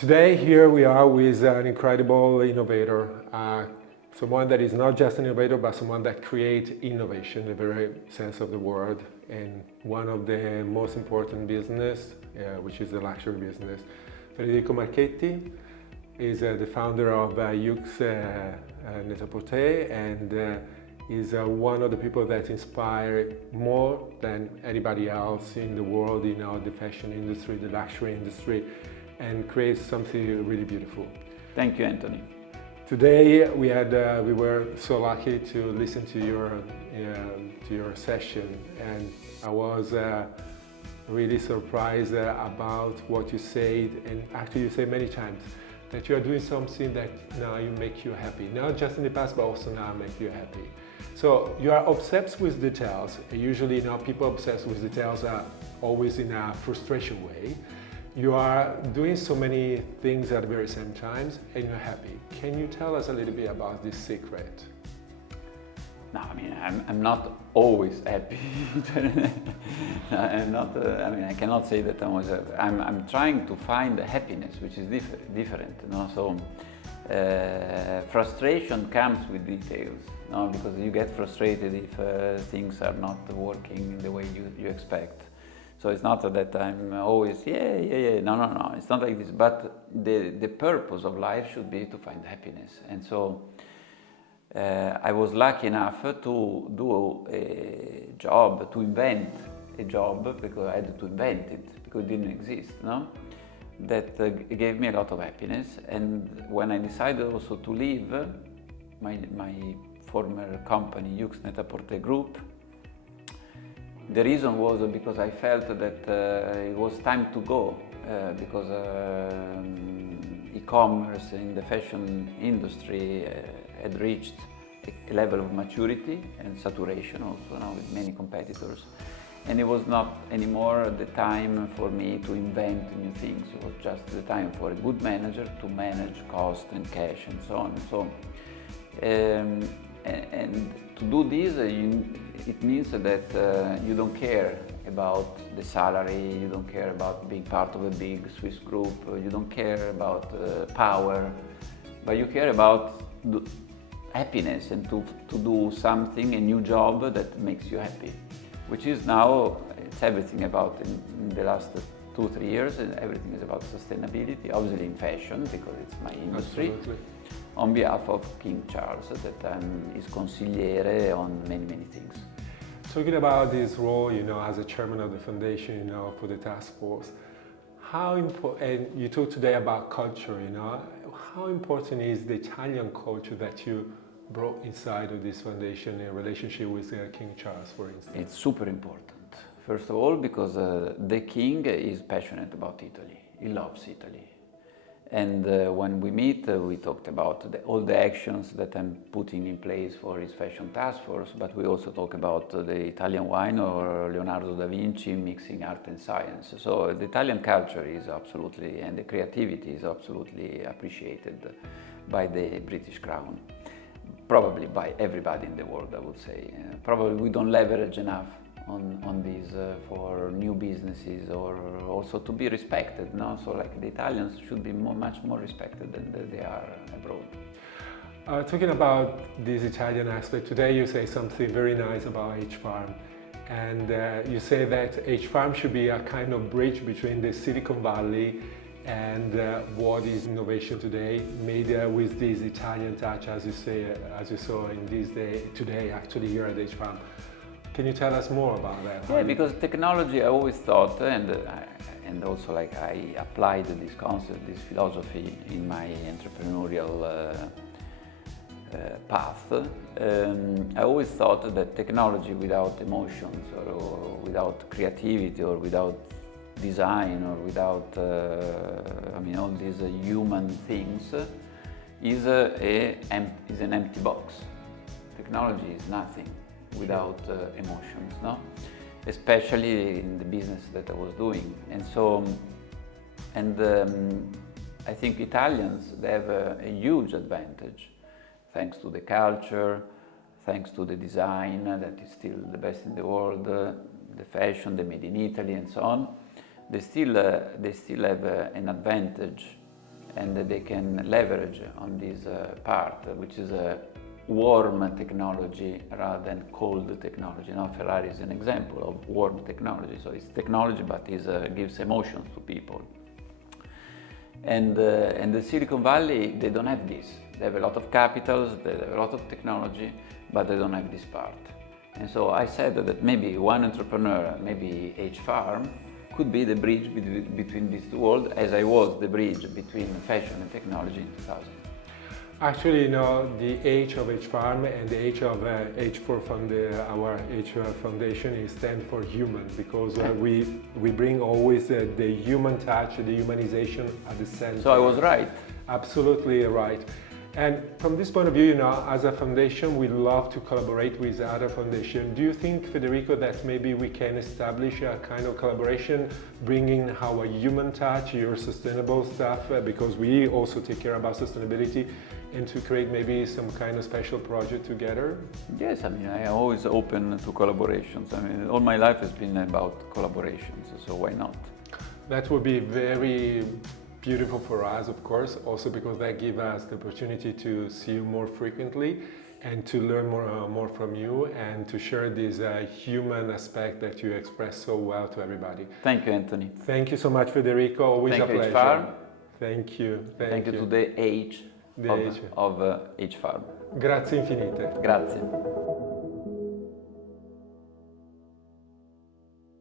Today here we are with an incredible innovator, someone that is not just an innovator but someone that creates innovation in the very sense of the word, and one of the most important business, which is the luxury business. Federico Marchetti is the founder of Yux Net-a-Porter, and is one of the people that inspire more than anybody else in the world, the fashion industry, the luxury industry, and creates something really beautiful. Thank you, Anthony. Today we were so lucky to listen to your session, and I was really surprised about what you said, and actually you say many times that you are doing something that now make you happy, not just in the past but also now make you happy. So you are obsessed with details. Usually people obsessed with details are always in a frustration way. You are doing so many things at the very same time and you're happy. Can you tell us a little bit about this secret? No, I'm not always happy. I'm not. I cannot say that I'm always happy. I'm trying to find the happiness, which is different. So frustration comes with details. Because you get frustrated if things are not working the way you expect. So it's not that I'm always, yeah. No. It's not like this. But the purpose of life should be to find happiness. And so I was lucky enough to do a job, to invent a job, because I had to invent it, because it didn't exist, that gave me a lot of happiness. And when I decided also to leave my former company, Yux Net-a-Porter Group, the reason was because I felt that it was time to go, because e-commerce in the fashion industry had reached a level of maturity and saturation also now with many competitors. And it was not anymore the time for me to invent new things. It was just the time for a good manager to manage cost and cash and so on. So, and to do this, it means that you don't care about the salary, you don't care about being part of a big Swiss group, you don't care about power, but you care about happiness and to do something, a new job that makes you happy, which is now, it's everything about in the last 2-3 years, and everything is about sustainability, obviously in fashion, because it's my industry. Absolutely. On behalf of King Charles, that I'm his consigliere on many things. Talking about this role, as a chairman of the foundation, for the task force, how important, and you talked today about culture, how important is the Italian culture that you brought inside of this foundation in relationship with King Charles, for instance? It's super important. First of all, because the king is passionate about Italy. He loves Italy. And when we meet, we talked about all the actions that I'm putting in place for his fashion task force, but we also talk about the Italian wine or Leonardo da Vinci mixing art and science. So the Italian culture is absolutely, and the creativity is absolutely appreciated by the British Crown. Probably by everybody in the world, I would say. Probably we don't leverage enough on these for new businesses, or also to be respected, So like the Italians should be much more respected than they are abroad. Talking about this Italian aspect, today you say something very nice about H-Farm, and you say that H-Farm should be a kind of bridge between the Silicon Valley and what is innovation today, made with this Italian touch, as you saw in this day today, actually here at H-Farm. Can you tell us more about that? Yeah, because technology, I always thought, and also like I applied this concept, this philosophy in my entrepreneurial path. I always thought that technology without emotions, or without creativity, or without design, or without all these human things, is an empty box. Technology is nothing without emotions, especially in the business that I was doing. And so, I think Italians, they have a huge advantage, thanks to the culture, thanks to the design that is still the best in the world, the fashion, the made in Italy and so on. They still have an advantage and that they can leverage on this part, which is a warm technology rather than cold technology. Now Ferrari is an example of warm technology, so it's technology but it gives emotions to people. And the Silicon Valley, they don't have this. They have a lot of capitals, they have a lot of technology, but they don't have this part. And so I said that maybe one entrepreneur, maybe H-Farm, could be the bridge between these two worlds, as I was the bridge between fashion and technology in 2000. Actually, you know, the H of H-Farm and the H of H4 our H Foundation is stand for human, because we bring always the human touch, the humanization at the center. So I was right. Absolutely right. And from this point of view, you know, as a foundation, we love to collaborate with other foundations. Do you think, Federico, that maybe we can establish a kind of collaboration, bringing our human touch, your sustainable stuff, because we also take care about sustainability, and to create maybe some kind of special project together? Yes, I mean, I am always open to collaborations. I mean, all my life has been about collaborations, so why not? That would be very beautiful for us, of course, also because that gives us the opportunity to see you more frequently and to learn more from you and to share this human aspect that you express so well to everybody. Thank you, Anthony. Thank you so much, Federico. Always Thank a you, pleasure. H-Farm. Thank you. Thank you to the H of H-Farm. Grazie infinite. Grazie.